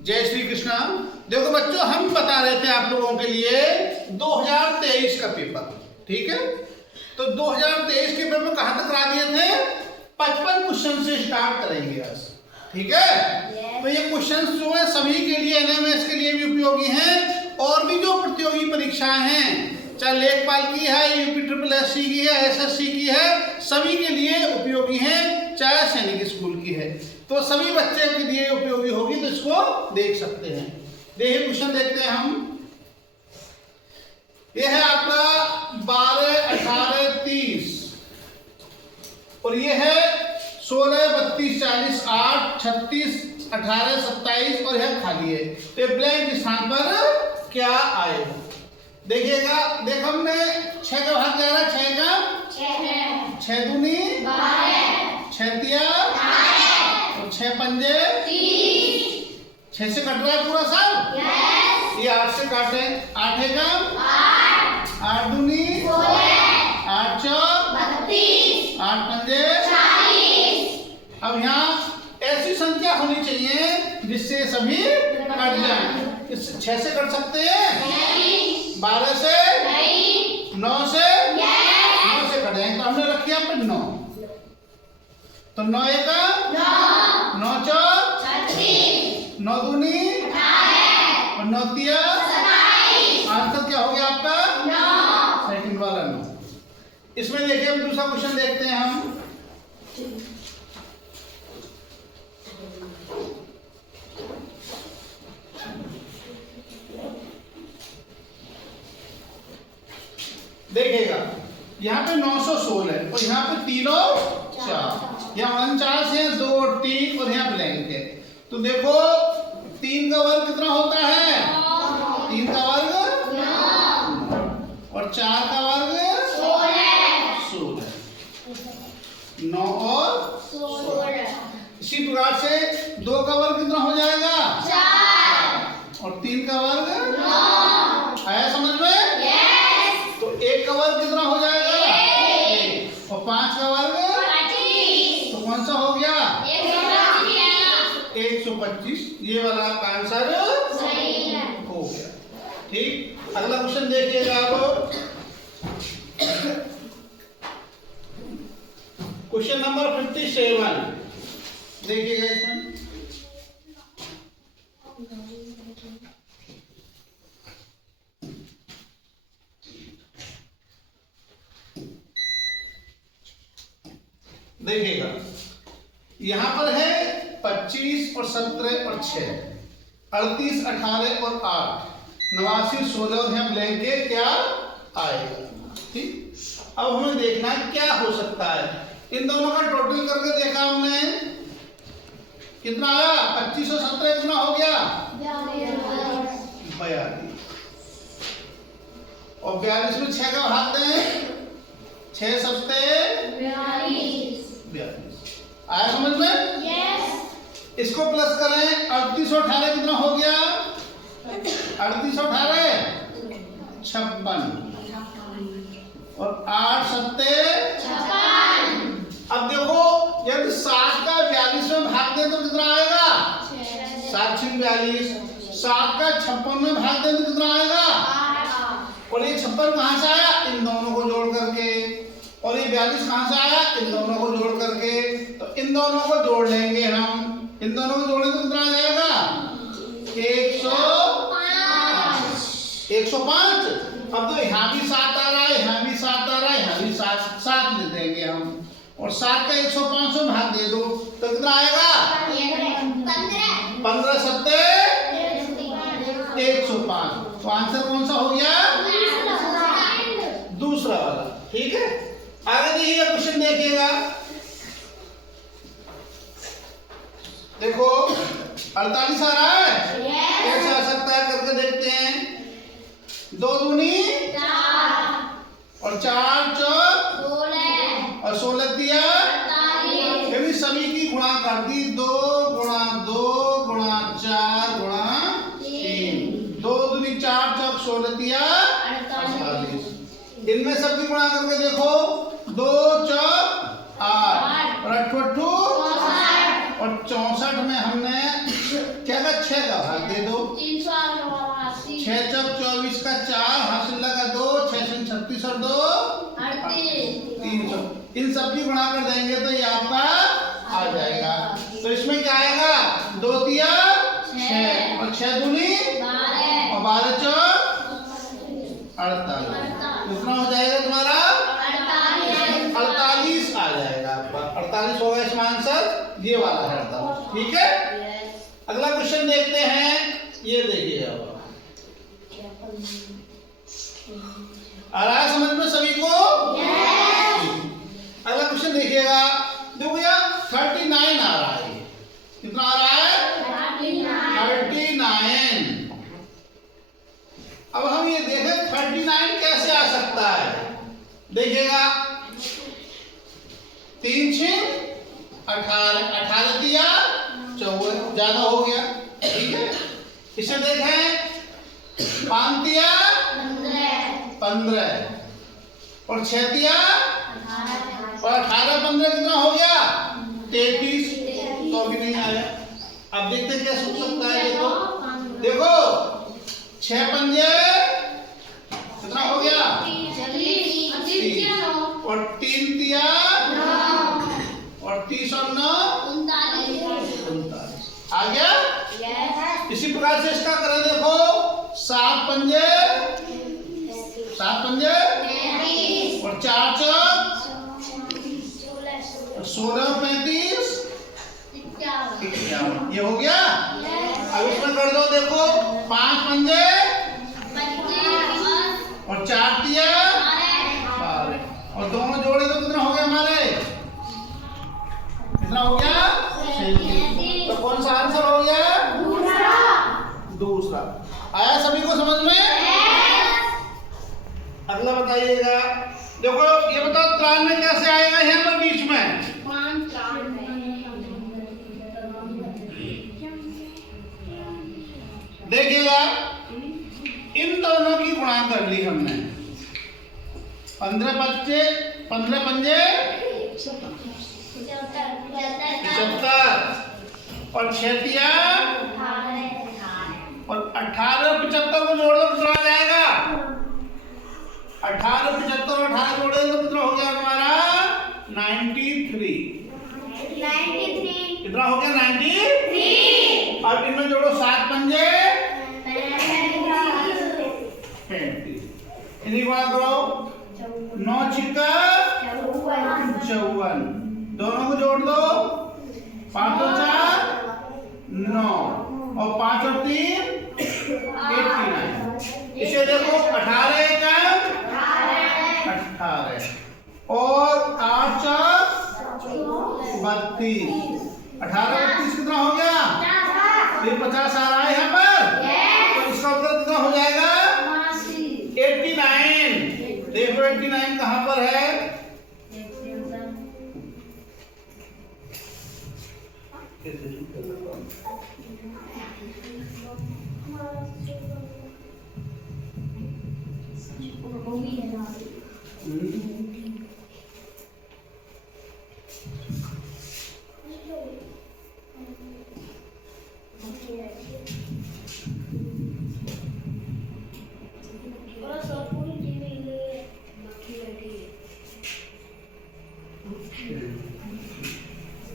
जय श्री कृष्णा। देखो बच्चों, हम बता रहे थे आप लोगों के लिए 2023 का पेपर, ठीक है। तो 2023 के पेपर कहां तक करा दिए थे? 55 क्वेश्चन से स्टार्ट करेंगे आज, ठीक है। तो ये क्वेश्चंस जो है सभी के लिए, एनएमएस के लिए भी उपयोगी हैं, और भी जो प्रतियोगी परीक्षाएं हैं, चाहे लेखपाल की है, यूपी की है, एसएससी की है, सभी के लिए उपयोगी हैं, चाहे सैनिक स्कूल की है। तो सभी बच्चे के लिए उपयोगी होगी, तो इसको देख सकते हैं। देखिए क्वेश्चन देखते हैं हम। ये है आपका 12, 18, 30 और ये है 16, 32, 40, 8, 36, 18, 27 और यह खाली है। तो ये ब्लैंक स्थान पर क्या आएगा? देखिएगा, देखो हमने 6 का भाग जा रहा है, 6 का 6 दूनी 6 तिया 6 पंजे 6 से कट रहा है पूरा साल। ये 8 से काटे, 8 है का 8 दूनी 8 चौक 8 पंजे 40। अब यहाँ ऐसी संख्या होनी चाहिए जिससे सभी कट जाए। इस 6 से कट सकते हैं, 12 से 9 से 9 से कट जाएंगे। तो हमने रखी है पर 9, तो 9 का 9 चौक 9 दूनी और 9 तिया 27। आंसर क्या हो गया आपका? सेकंड वाला 9। इसमें देखिए हम दूसरा क्वेश्चन देखते हैं हम। देखिएगा, यहाँ पे 916 है और यहाँ पे तीनों 4, यहाँ 49 है, 2 और 3 और यहाँ ब्लैंक है। तो देखो 3 का वर्ग कितना होता है? 3 का वर्ग 9 और 4 का वर्ग 16, 9 और 16। इसी प्रकार से 2 का वर्ग कितना हो जाएगा? 4 और 3 का वर्ग 9। आया समझ में? तो 1 का वर्ग कितना हो जाएगा? 1 और 5 का वर्ग 25। तो कौन सा हो गया? 125। ये वाला आपका आंसर सही है, हो गया। ठीक, अगला क्वेश्चन देखिएगा आप। क्वेश्चन नंबर 57 देखिएगा इसमें। देखिएगा, यहां पर है 25 और 17 और 6, 38, 18 और 8, 89, 16 और यहाँ ब्लैंक के क्या आएगा? ठीक, अब हमें देखना है क्या हो सकता है। इन दोनों का टोटल करके देखा हमने, कितना आया? 25 और 17 कितना हो गया? 42 और 42 में 6 का भाग दें, 6 सत्ते 42। आया समझ में? इसको प्लस करें, 38 और 18 कितना हो गया? 38 और 18 56 और 8 सत्ते 56। अब देखो, यदि 7 का 42 में भाग दें तो कितना आएगा? 7 6 42। 7 का 56 में भाग दें तो कितना आएगा? और ये 56 कहां से आया? इन दोनों को जोड़ करके। और ये 42 कहां से आया? इन दोनों को जोड़ करके। तो इन दोनों को जोड़ लेंगे हम, इन दोनों को जोड़ें तो कितना आ जाएगा? 105। अब तो यहाँ भी 7 आ रहा है, यहाँ भी 7 आ रहा है, यहाँ भी 7 ले देंगे हम, और 7 का 105 में भाग दे दो तो कितना आएगा? 15 सत्ते 105। तो आंसर कौन सा हो गया? दूसरा वाला। ठीक है, आगे देखिएगा, क्वेश्चन देखिएगा। देखो 48 आ रहा है, कैसे आ सकता है करके देखते हैं। 2 दूनी 4 और 4 चौक 16 और 16 तिया 48। यदि सभी की गुणा कर दी, 2 गुणा 2 गुणा 4 गुणा 3, 2 दूनी 4 चौक 16 तिया 48। इनमें सबकी गुणा करके देखो, 2 चौक 8 और 8 और 64 में हमने क्या आएगा 6 का भाग दे दो, 388, 6 चौक 24 का 4, हासिल लगा 2, 6 36 और 2 300। इन सब की गुणा कर देंगे तो ये आपका आ जाएगा। तो इसमें क्या आएगा, 2 तिया 6 और 6 दूनी 12 और 12 चौक 48। कितना हो जाएगा तुम्हारा, 48 आ जाएगा आपका। 48 होगा इसमें आंसर, ये वाला है 48। ठीक है, अगला क्वेश्चन देखते हैं। ये देखिए आ रहा है समझ में सभी को? अगला क्वेश्चन देखिएगा। देखो भैया 39 आ रहा है। कितना आ रहा है, 39। अब हम ये देखें 39 कैसे आ सकता है। देखिएगा 3 6 18, 18 दिया 54, ज्यादा हो गया। ठीक है, इसे देखें 5 दिया 15 और 6 दिया और 18 15 कितना हो गया, 33। तो अभी नहीं आया। अब देखते हैं क्या सूझ सकता है। देखो 6 पंजे कितना हो गया, 30 और 3 तिया 9 और 30 और 9 39 आ गया। इसी प्रकार से इसका करें। देखो 7 पंजे और 4 चौक 16 35 51, ये हो गया। अब इसमें कर दो। देखो 5 पंजे और 4 तिया 12 और दोनों जोड़े तो कितना हो गया हमारे, कितना हो गया, 36। तो कौन सा आंसर हो गया, दूसरा। आया सभी को समझ में? अगला बताइएगा। देखो ये बताओ 93 कैसे आएगा यहाँ पर बीच में। देखिएगा इन दोनों की गुणा कर ली हमने। 15 पंजे 75 और 6 तिया और 18 और 75 को जोड़ दो कितना आ जाएगा, 18 75 और 18 जोड़े तो कितना हो गया हमारा 93। कितना हो गया 93। और इनमें जोड़ो 7 पंजे 35, इन्हीं को करो 9 छिक्का 54, दोनों को जोड़ दो 5 और 4 9 और 5 और 3 89। इसे देखो 18 एकम 18 और 8 चौक 32, 18 32 कितना हो गया, फिर 50 आ रहा है यहाँ पर। तो इसका उत्तर कितना हो जाएगा 89। देखो 89 कहाँ पर है,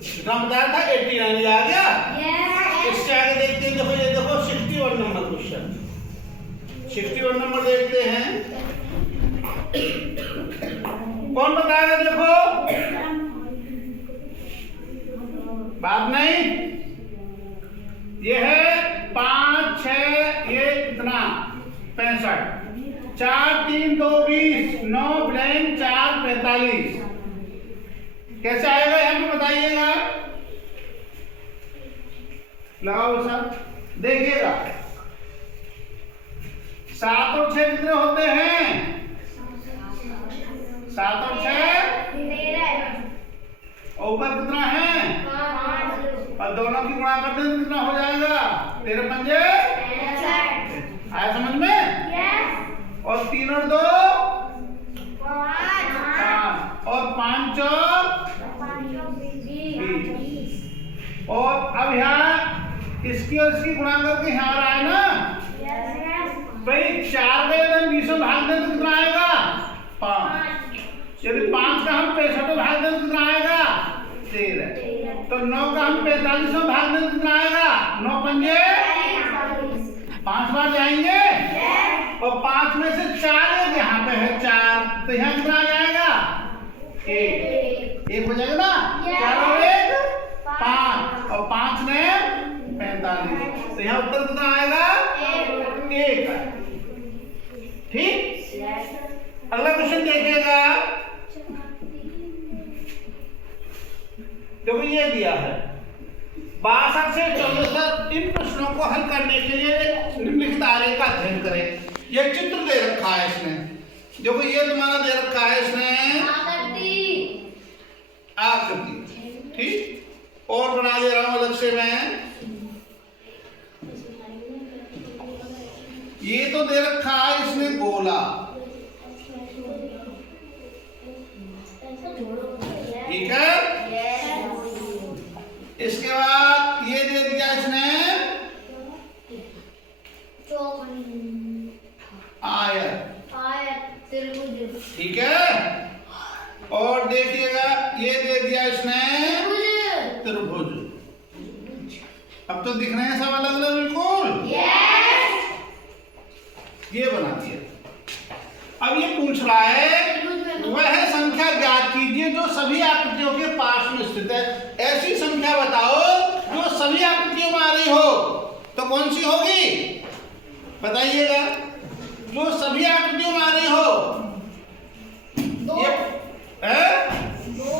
कितना बताया था 89 आ गया। इससे आगे देखते हैं। देखो ये देखो 61 नंबर क्वेश्चन, 61 नंबर देखते हैं। कौन बताएगा, देखो बात नहीं, ये है 5 6 ये कितना 65, 4 3 2 20 9 ब्लैंक 4 45। कैसे आएगा यहाँ पे बताइएगा, लगाओ सर। देखिएगा 7 और 6 कितने होते हैं, 7 और 6 ऊपर कितना है, और दोनों की गुणा करते हैं कितना हो जाएगा 13 पंजे। आया समझ में? और 3 और 2 5 और 5 चौक 20। और अब यहाँ इस इसकी और इसकी गुणा करके यहाँ आ रहा है ना भाई। 4 का यदि हम 20 में भाग दें तो कितना आएगा 5। यदि 5 का हम 65 में भाग दें तो कितना आएगा 13। तो 9 का हम 45 में भाग दें तो कितना आएगा 9 पंजे 5 बार जाएंगे और 5 में से 4 यहाँ पे है 4, तो यहाँ कितना आ जाएगा 1 हो जाएगा ना। 4 और 1 5 और 5 ने 45, तो यहाँ उत्तर कितना आएगा 1। ठीक। अगला क्वेश्चन देखिएगा। देखो ये दिया है 62 से 64। इन प्रश्नों को हल करने के लिए निम्नलिखित आरेख का अध्ययन करें। यह चित्र दे रखा है इसने, देखो ये तुम्हारा दे रखा है इसने आकृति। ठीक, और बना दे रहा हूं अलग से मैं। ये तो दे रखा है इसने गोला, ठीक है। इसके बाद ये दे दिया इसने आयत, ठीक है। और देखिएगा ये दे दिया इसने त्रिभुज। अब तो दिख रहे हैं सब अलग अलग बिल्कुल। ये बना दिया। अब ये पूछ रहा है वह संख्या ज्ञात कीजिए जो सभी आकृतियों के पास में स्थित है। ऐसी संख्या बताओ जो सभी आकृतियों में आ रही हो, तो कौन सी होगी बताइएगा। जो सभी आकृतियों में आ रही हो,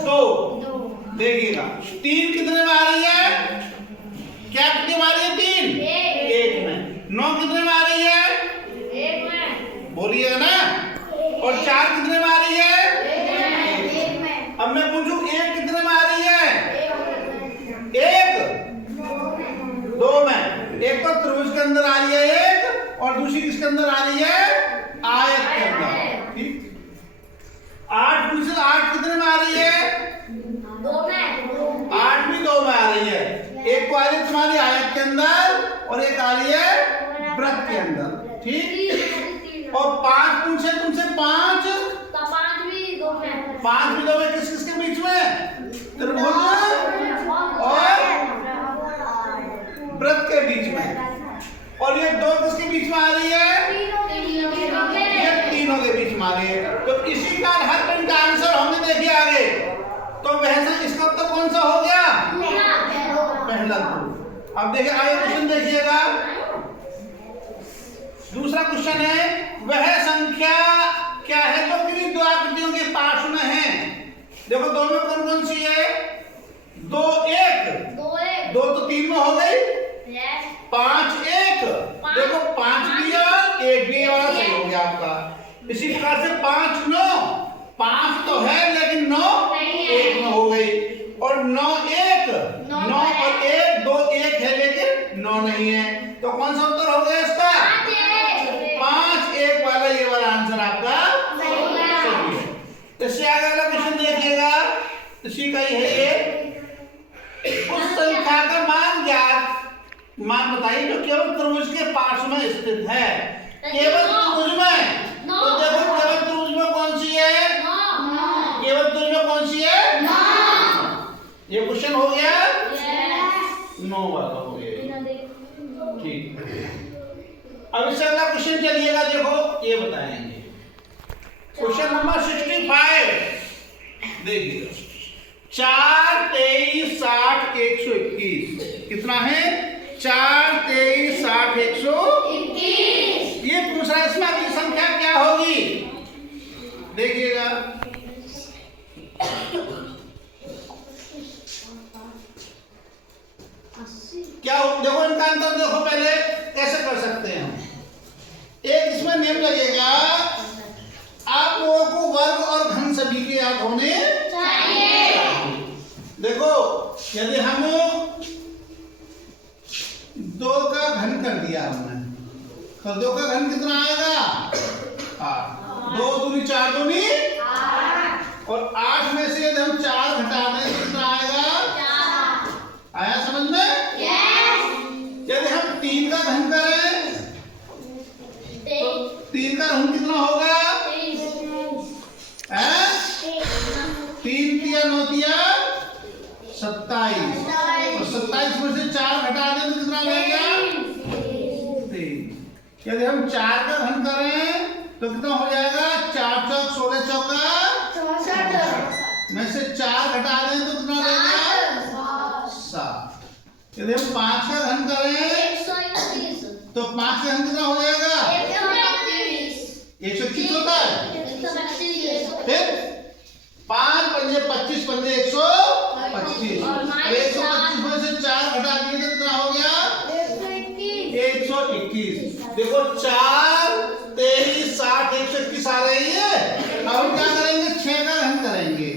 दो। देखिएगा 3 कितने में आ रही है, क्या आकृति में आ रही है 3 1 में। 9 कितने में आ रही है 1 में, बोलिएगा ना। और 4 कितने में आ रही है 1 में। अब मैं पूछूं 1 कितने में आ रही है 1 2 में। एक तो त्रिभुज के अंदर आ रही है 1 और दूसरी किसके अंदर आ रही है आयत के अंदर। ठीक। 8 पूछे 8 कितने में आ रही है 2 में। 8 भी 2 में आ रही है। एक तो आ रही है तुम्हारी आयत के अंदर और एक आ रही है वृत्त के अंदर। ठीक। और 5 पूछे तुमसे 5 तो 5 भी 2 में। 5 भी 2 में किस किस के बीच में त्रिभुज और वृत्त के बीच में। और ये 2 किसके बीच में आ रही है ये तीनों के बीच में आ रही है। तो इसी का हर पिन का आंसर होंगे देखिए आगे। तो वैसा इसका उत्तर कौन सा हो गया पहला। अब देखिए आगे क्वेश्चन देखिएगा। दूसरा क्वेश्चन है वह संख्या क्या है जो किन्हीं 2 आकृतियों के पास में है। देखो 2 में कौन कौन सी है 2 1 2 तो 3 में हो गई। 5 1 देखो 5 भी और 1 भी और सही हो गया आपका। इसी प्रकार से 5 9 5 तो है लेकिन 9 1 में हो गई। और 9 1 9 और 1 2 1 है लेकिन 9 नहीं है। तो कौन सा उत्तर हो गया इसका 5 1 वाला ये वाला आंसर आपका सही है। इससे आगे वाला क्वेश्चन देखिएगा। इसी का ही है ये। उस संख्या का मान ज्ञात मान बताइए जो केवल त्रिभुज के पास में स्थित है। केवल त्रिभुज में। तो देखो केवल त्रिभुज में कौन सी है केवल त्रिभुज में कौन सी है ये क्वेश्चन हो गया 9 वाला हो गया। ठीक। अब इससे अगला क्वेश्चन चलिएगा। देखो ये बताएंगे क्वेश्चन नंबर 65। देखिएगा 4 23 60 121 कितना है 4 23 60 121। ये पूछ रहा है इसमें अगली संख्या क्या होगी। देखिएगा क्या देखो इनका अंतर देखो पहले कैसे कर सकते हैं हम। एक इसमें नियम लगेगा आप लोगों को वर्ग और घन सभी के याद होने चाहिए। देखो यदि हम 2 का घन कर दिया हमने तो 2 का घन कितना आएगा 8। 2 दूनी 4 दूनी 8 और 8 में से यदि हम 4 घटा दें कितना आएगा 4। आया समझ में। यदि तीन का घन करें तो तीन का घन कितना होगा? हैं? तीन तिया नौ तिया 27 और 27 में से 4 घटा दें तो कितना रहेगा? 3। यदि हम 4 का घन करें तो कितना हो जाएगा? 4 चौक 16 चौका में से 4 घटा दें तो कितना रहेगा? 7। यदि हम 5 का घन करें तो 5 का घन कितना हो जाएगा? 121 होता है। फिर 5 पंजे 25 पंजे 125 में से 4 घटा दिए तो कितना हो गया? 121। देखो 4 23 60 121 आ रही है। अब हम क्या करेंगे? 6 का घन करेंगे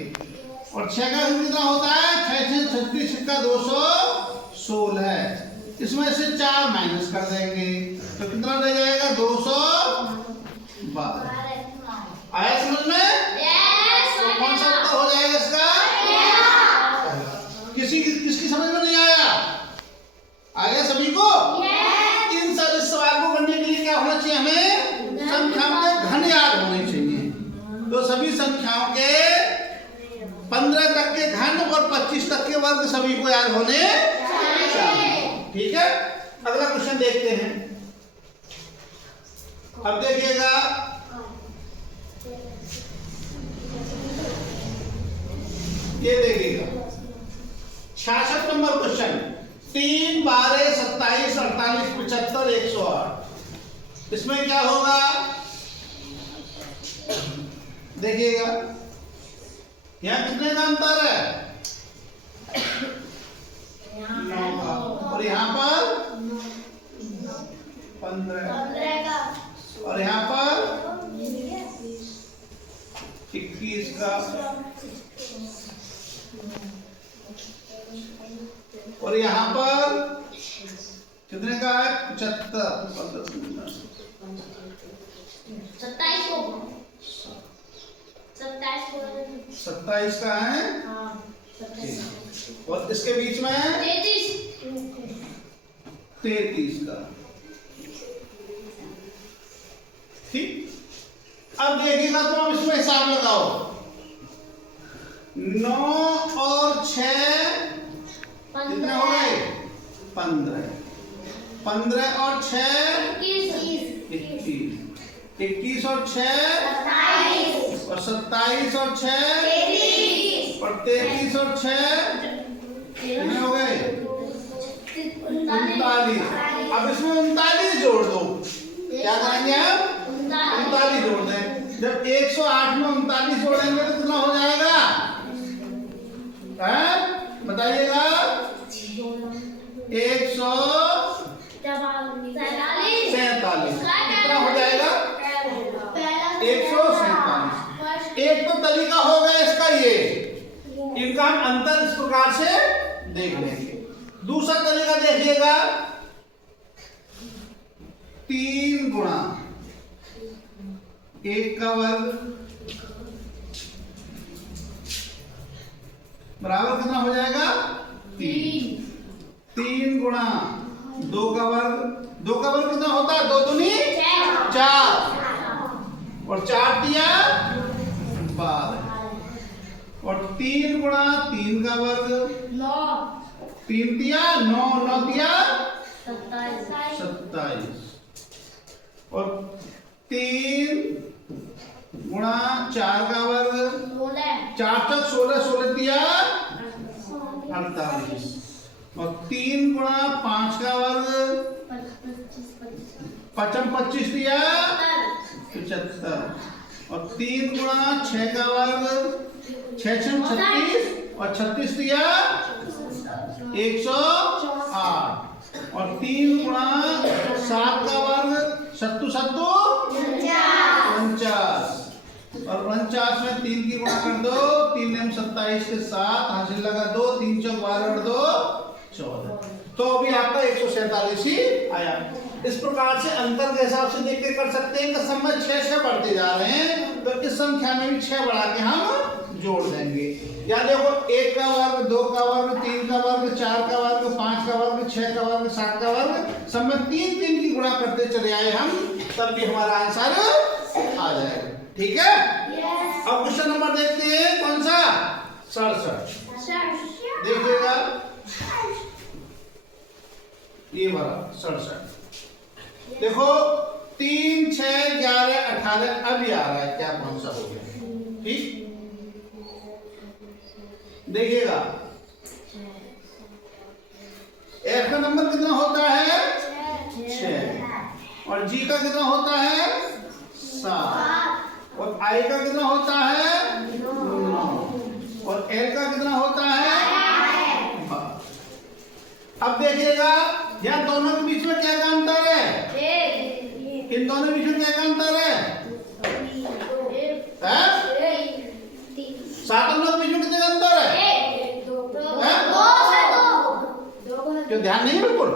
और 6 का घन कितना होता है? 6 6 36 का 216। इसमें से 4 माइनस कर देंगे तो कितना रह जाएगा? 212। आया समझ में? तो कौन सा उत्तर हो जाएगा इसका? किसकी समझ में नहीं आया? आ गया सभी को? इन सारे सवाल को करने के लिए क्या होना चाहिए? हमें संख्याओं के घन याद होने चाहिए। तो सभी संख्याओं के 15 तक के घन और 25 तक के वर्ग सभी को याद होने चाहिए। ठीक है, अगला क्वेश्चन देखते हैं। अब देखिएगा, ये देखिएगा 66 नंबर क्वेश्चन। 3 12 27 48 75 108। इसमें क्या होगा? देखिएगा यहाँ कितने का अंतर है? 9 का। और यहाँ पर 15 और यहाँ पर 21 का और यहाँ पर कितने का है? 75। 27 का है और इसके बीच में 33 का। ठीक, अब देखिएगा तो आप इसमें हिसाब लगाओ। 9 और 6 कितने हो गए? 15। 15 और 6 21। 21 और 6 और 27 और 6 और 33 और 6 कितने हो गए? 39। अब इसमें 39 जोड़ दो। क्या करेंगे हम? 39 जोड़ दें। जब 108 में 39 जोड़ेंगे तो कितना हो जाएगा? बताइएगा। 147 कितना हो जाएगा? 147। एक तो तरीका हो गया इसका, ये इनका हम अंतर इस प्रकार से देख लेंगे। दूसरा तरीका देखिएगा, 3 गुणा 1 का वर्ग बराबर कितना हो जाएगा? 3। 3 गुणा 2 का वर्ग। 2 का वर्ग कितना होता है? 2 दूनी 4 और 4 तिया 12 और 3 गुणा 3 का वर्ग 3 तिया 9 9 तिया 27 और 3 गुणा 4 का वर्ग 4 तक 16 16 तिया 48 और 3 गुणा 5 का वर्ग 25 दिया 75 और 3 गुणा 6 का वर्ग 6 36 और 36 दिया 108 और 3 गुणा 7 का वर्ग 7 7 49 और 49 में 3 की गुणा कर दो। 3 एम 27 के साथ हासिल लगा 2 3 चौक 12 और 2 14। तो अभी आपका 147 ही आया। इस प्रकार से अंतर के हिसाब से देख के कर सकते हैं कि समय 6 से बढ़ते जा रहे हैं, तो इस संख्या में भी 6 बढ़ा के हम जोड़ देंगे। या देखो 1 का वर्ग 2 का वर्ग 3 का वर्ग 4 का वर्ग 5 का वर्ग 6 का वर्ग 7 का वर्ग सब में 3 3 की गुणा करते चले आए हम, तब भी हमारा आंसर आ जाएगा। ठीक है, अब क्वेश्चन नंबर देखते हैं, कौन सा? 67। देखिएगा ये वाला 67। देखो 3 6 11 18 अब ये आ रहा है, क्या कौन सा हो गया? ठीक, देखिएगा एफ का नंबर कितना होता है? 6। और जी का कितना होता है? 7। और आई का कितना होता है? 9। और एल का कितना होता है? 12। अब देखिएगा यहाँ दोनों के बीच में क्या का अंतर है? इन दोनों के बीच में क्या का अंतर है? 7 और 9 के बीच में कितने का अंतर है? क्यों ध्यान नहीं है बिल्कुल?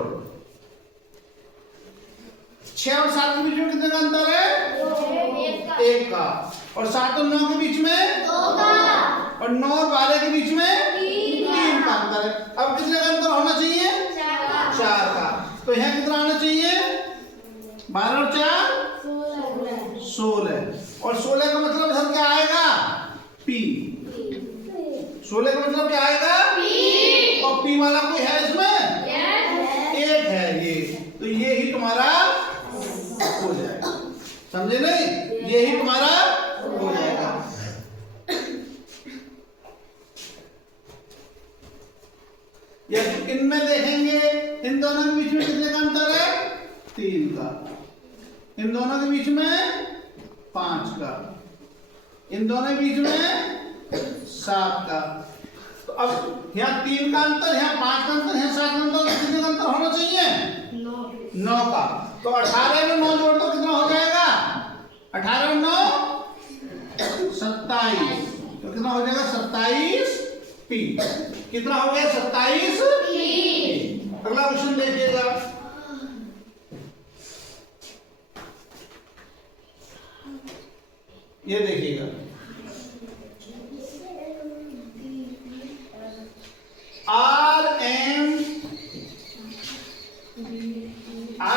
6 और 7 के बीच में कितने का अंतर है? 1 का। और 7 और 9 के बीच में 2 का। और 9 और 12 के बीच में 3 का अंतर है। अब कितने का अंतर होना चाहिए? 4 का। तो यहाँ कितना आना चाहिए? 12 और 4 16। और 16 का मतलब इधर क्या आएगा? P। 16 का मतलब क्या आएगा? P। और P वाला कोई है इसमें? एक है ये, तो ये ही तुम्हारा हो जाएगा। समझे नहीं? ये ही तुम्हारा हो जाएगा। या इनमें देखेंगे, इन दोनों के बीच में कितने का अंतर है? 3 का। इन दोनों के बीच में 5 का। इन दोनों के बीच में 7 का। तो अब यहाँ 3 का अंतर, यहाँ 5 का अंतर, यहाँ 7 का अंतर, कितने का अंतर होना चाहिए? 9 का। तो 18 में 9 जोड़ दो, कितना हो जाएगा? 18 में 9 27। तो कितना हो जाएगा? 27 P। कितना हो गया? 27 P। अगला क्वेश्चन देखिएगा, ये देखिएगा आर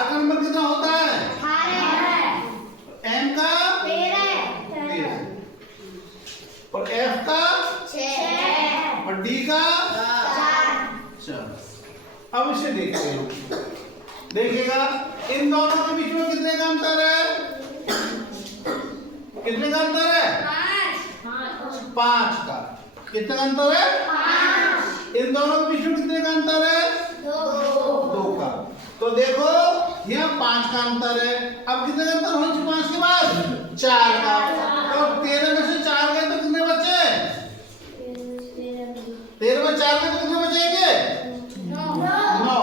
का नंबर कितना होता है? एम का 13। और एफ का 6। और डी का 4। अब इसे देखते हैं, देखिएगा इन दोनों के बीच में कितने का अंतर है? कितने का अंतर है? 5 का। कितने का अंतर है? 5। इन दोनों के बीच में कितने का अंतर है? 2 का। तो देखो यहाँ 5 का अंतर है। अब कितने का अंतर होना चाहिए 5 के बाद? 4 का। तो 13 में से 4 गए तो कितने बचे? 13 में 4 गए तो कितने बचेंगे? 9।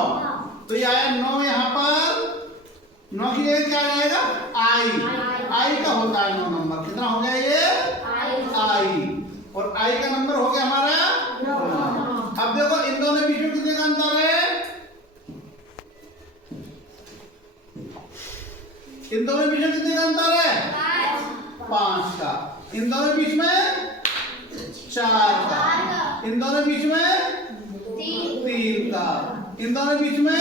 तो ये आया 9 यहाँ पर। 9 की जगह क्या जाएगा? आई का होता है 9 नंबर। कितना हो गया ये? आई। और आई का नंबर हो गया हमारा 9। अब देखो इन दोनों बीच में कितने का अंतर है? इन दोनों बीच में कितने का अंतर है? 5 का। इन दोनों बीच में 4 का। इन दोनों बीच में 3 का। इन दोनों बीच में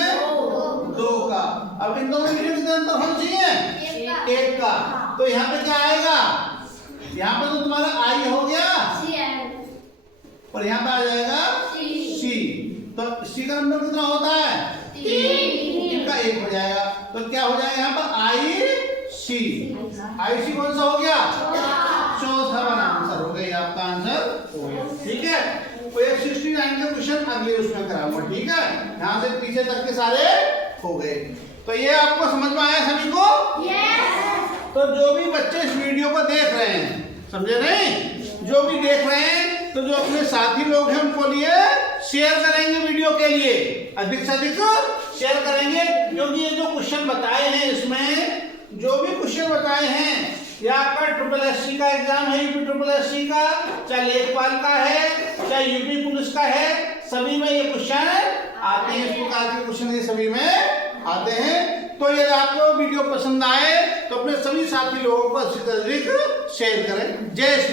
2 का। अब इन दोनों बीच में कितने अंतर होना चाहिए? 1 का। तो यहाँ पे क्या आएगा? यहाँ पे तो तुम्हारा आई हो गया और यहाँ पे आ जाएगा सी। तो सी का नंबर कितना होता है? 3 का 1 हो जाएगा। तो क्या हो जाएगा यहाँ पर? आई सी। आई सी कौन सा हो गया? चौथा वाला आंसर हो गया, आपका आंसर हो गया। ठीक है, तो 69 के क्वेश्चन अगले उसमें कराऊंगा। ठीक है, यहाँ से पीछे तक के सारे हो गए। तो ये आपको समझ में आया सभी को? तो जो भी बच्चे इस वीडियो को देख रहे हैं, समझे नहीं? जो भी देख रहे हैं, तो जो अपने साथी लोग हैं उनको लिए शेयर करेंगे, वीडियो के लिए अधिक से अधिक शेयर करेंगे। क्योंकि ये जो क्वेश्चन बताए हैं, इसमें जो भी क्वेश्चन बताए हैं, या आपका SSC का एग्जाम है, यूपी SSC का, चाहे लेखपाल का है, चाहे यूपी पुलिस का है, सभी में ये क्वेश्चन आते हैं। इस प्रकार के क्वेश्चन ये सभी में आते हैं। तो यदि आपको वीडियो पसंद आए तो अपने सभी साथी लोगों को अच्छी तरह शेयर करें। जय श्री